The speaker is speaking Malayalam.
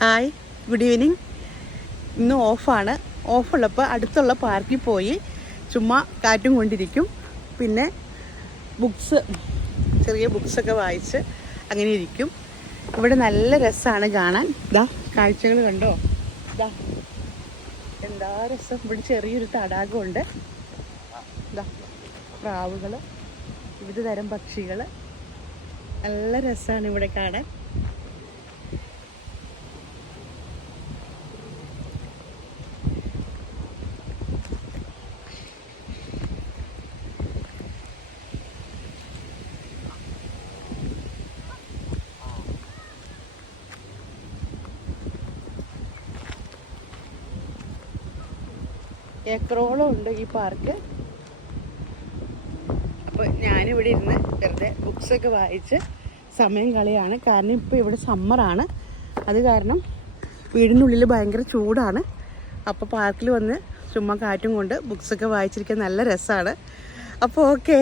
Hi, good evening. ഇന്ന് ഓഫാണ്. ഓഫുള്ളപ്പോൾ അടുത്തുള്ള പാർക്കിൽ പോയി ചുമ്മാ കാറ്റും കൊണ്ടിരിക്കും. പിന്നെ ചെറിയ ബുക്സൊക്കെ വായിച്ച് അങ്ങനെ ഇരിക്കും. ഇവിടെ നല്ല രസമാണ് കാണാൻ. ഇതാ കാഴ്ചകൾ കണ്ടോ, ഇതാ എന്താ രസം. ഇവിടെ ചെറിയൊരു തടാകമുണ്ട്. ഇതാ പ്രാവുകൾ, വിവിധ തരം പക്ഷികൾ. നല്ല രസമാണ് ഇവിടെ കാണാൻ. ഏക്കറോളം ഉണ്ട് ഈ പാർക്ക്. അപ്പോൾ ഞാനിവിടെ ഇരുന്ന് വെറുതെ ബുക്സൊക്കെ വായിച്ച് സമയം കളയാണ്. കാരണം ഇപ്പോൾ ഇവിടെ സമ്മറാണ്. അത് കാരണം വീടിനുള്ളിൽ ഭയങ്കര ചൂടാണ്. അപ്പോൾ പാർക്കിൽ വന്ന് ചുമ്മാ കാറ്റും കൊണ്ട് ബുക്സൊക്കെ വായിച്ചിരിക്കാൻ നല്ല രസമാണ്. അപ്പോൾ ഓക്കെ.